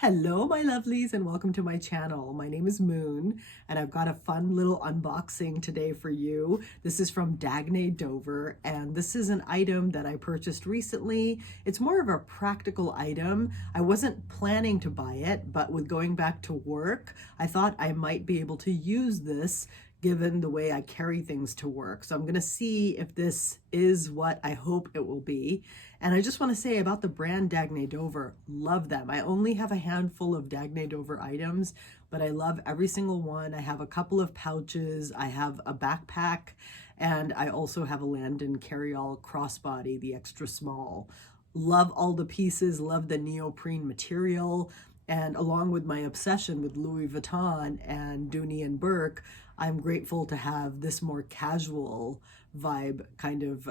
Hello, my lovelies, and welcome to my channel. My name is Moon, and I've got a fun little unboxing today for you. This is from Dagne Dover, and this is an item that I purchased recently. It's more of a practical item. I wasn't planning to buy it, but with going back to work, I thought I might be able to use this given the way I carry things to work. So I'm going to see if this is what I hope it will be. And I just want to say about the brand Dagne Dover, love them. I only have a handful of Dagne Dover items, but I love every single one. I have a couple of pouches, I have a backpack, and I also have a Landon carry-all crossbody, the extra small. Love all the pieces, love the neoprene material. And along with my obsession with Louis Vuitton and Dune and Burke, I'm grateful to have this more casual vibe kind of,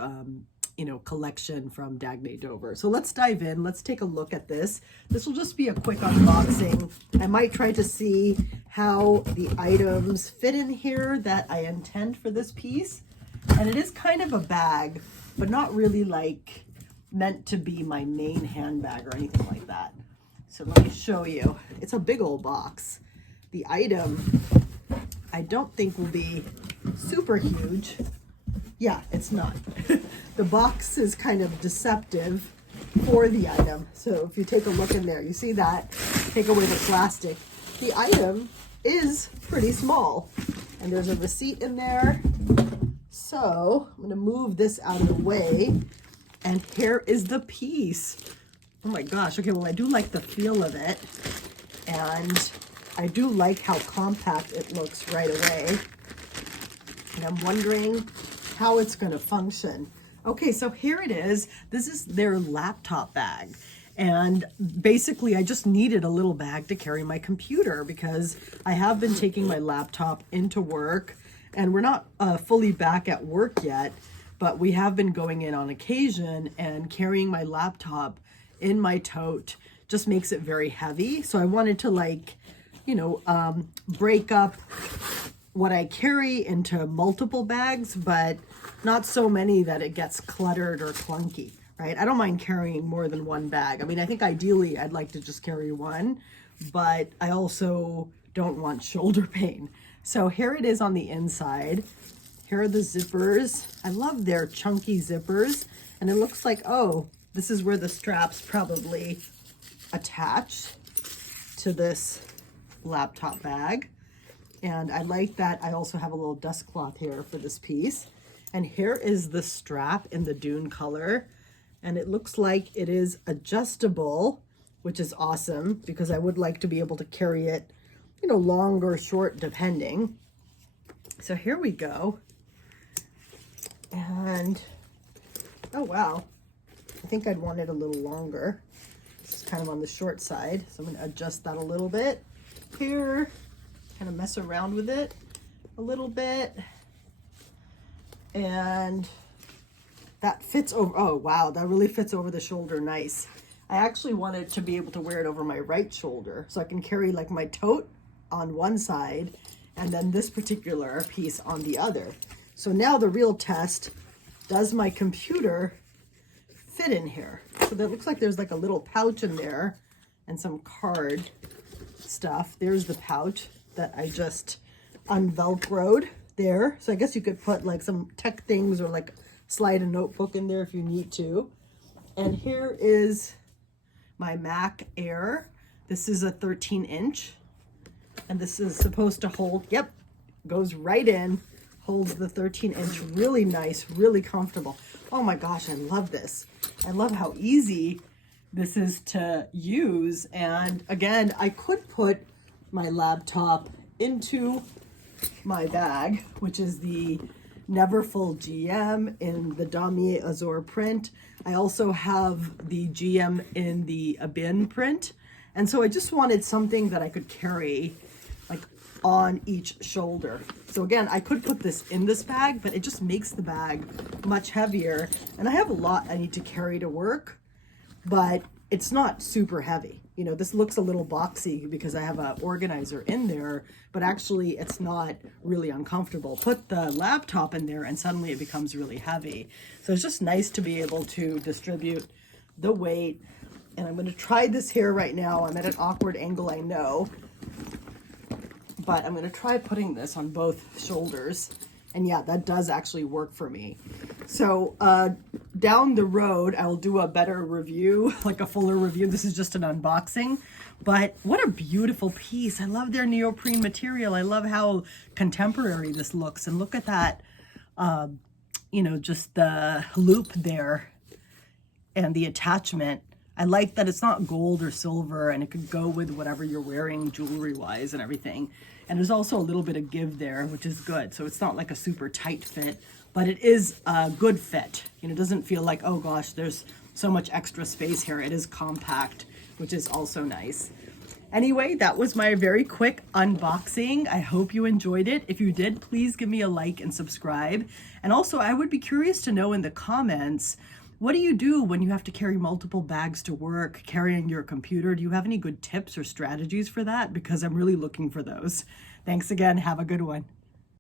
collection from Dagne Dover. So let's dive in. Let's take a look at this. This will just be a quick unboxing. I might try to see how the items fit in here that I intend for this piece. And it is kind of a bag, but not really like meant to be my main handbag or anything like that. So let me show you. It's a big old box. The item I don't think will be super huge. Yeah, it's not. The box is kind of deceptive for the item. So if you take a look in there, you see that, take away the plastic. The item is pretty small and there's a receipt in there. So I'm gonna move this out of the way and here is the piece. Oh my gosh, okay, well I do like the feel of it and I do like how compact it looks right away. And I'm wondering how it's gonna function. Okay, so here it is. This is their laptop bag. And basically I just needed a little bag to carry my computer because I have been taking my laptop into work and we're not fully back at work yet, but we have been going in on occasion and carrying my laptop in my tote just makes it very heavy. So I wanted to break up what I carry into multiple bags, but not so many that it gets cluttered or clunky, right? I don't mind carrying more than one bag. I mean, I think ideally I'd like to just carry one, but I also don't want shoulder pain. So here it is on the inside. Here are the zippers. I love their chunky zippers. And it looks like, oh, this is where the straps probably attach to this laptop bag. And I like that I also have a little dust cloth here for this piece. And here is the strap in the Dune color. And it looks like it is adjustable, which is awesome because I would like to be able to carry it, long or short depending. So here we go. And, oh wow, I think I'd want it a little longer. It's kind of on the short side. So I'm gonna adjust that a little bit here. Kind of mess around with it a little bit. And that fits over, oh wow, that really fits over the shoulder nice. I actually wanted to be able to wear it over my right shoulder so I can carry like my tote on one side and then this particular piece on the other. So now the real test, does my computer fit in here? So that looks like there's like a little pouch in there and some card stuff. There's the pouch that I just unvelcroed there. So I guess you could put like some tech things or like slide a notebook in there if you need to. And here is my Mac Air. This is a 13-inch. And this is supposed to hold, yep, goes right in, holds the 13-inch, really nice, really comfortable. Oh my gosh, I love this. I love how easy this is to use. And again, I could put my laptop into my bag, which is the Neverfull GM in the Damier Azur print. I also have the GM in the Abin print. And so I just wanted something that I could carry like on each shoulder. So again, I could put this in this bag, but it just makes the bag much heavier. And I have a lot I need to carry to work, but it's not super heavy. This looks a little boxy because I have an organizer in there, but actually it's not really uncomfortable. Put the laptop in there and suddenly it becomes really heavy. So it's just nice to be able to distribute the weight And I'm going to try this here right now. I'm at an awkward angle, I know. But I'm going to try putting this on both shoulders. And yeah, that does actually work for me. So down the road, I'll do a better review, like a fuller review. This is just an unboxing. But what a beautiful piece. I love their neoprene material. I love how contemporary this looks. And look at that, you know, just the loop there and the attachment. I like that it's not gold or silver, and it could go with whatever you're wearing jewelry-wise and everything. And there's also a little bit of give there, which is good. So it's not like a super tight fit, but it is a good fit. You know, it doesn't feel like, oh gosh, there's so much extra space here. It is compact, which is also nice. Anyway, that was my very quick unboxing. I hope you enjoyed it. If you did, please give me a like and subscribe. And also, I would be curious to know in the comments, what do you do when you have to carry multiple bags to work, carrying your computer? Do you have any good tips or strategies for that? Because I'm really looking for those. Thanks again. Have a good one.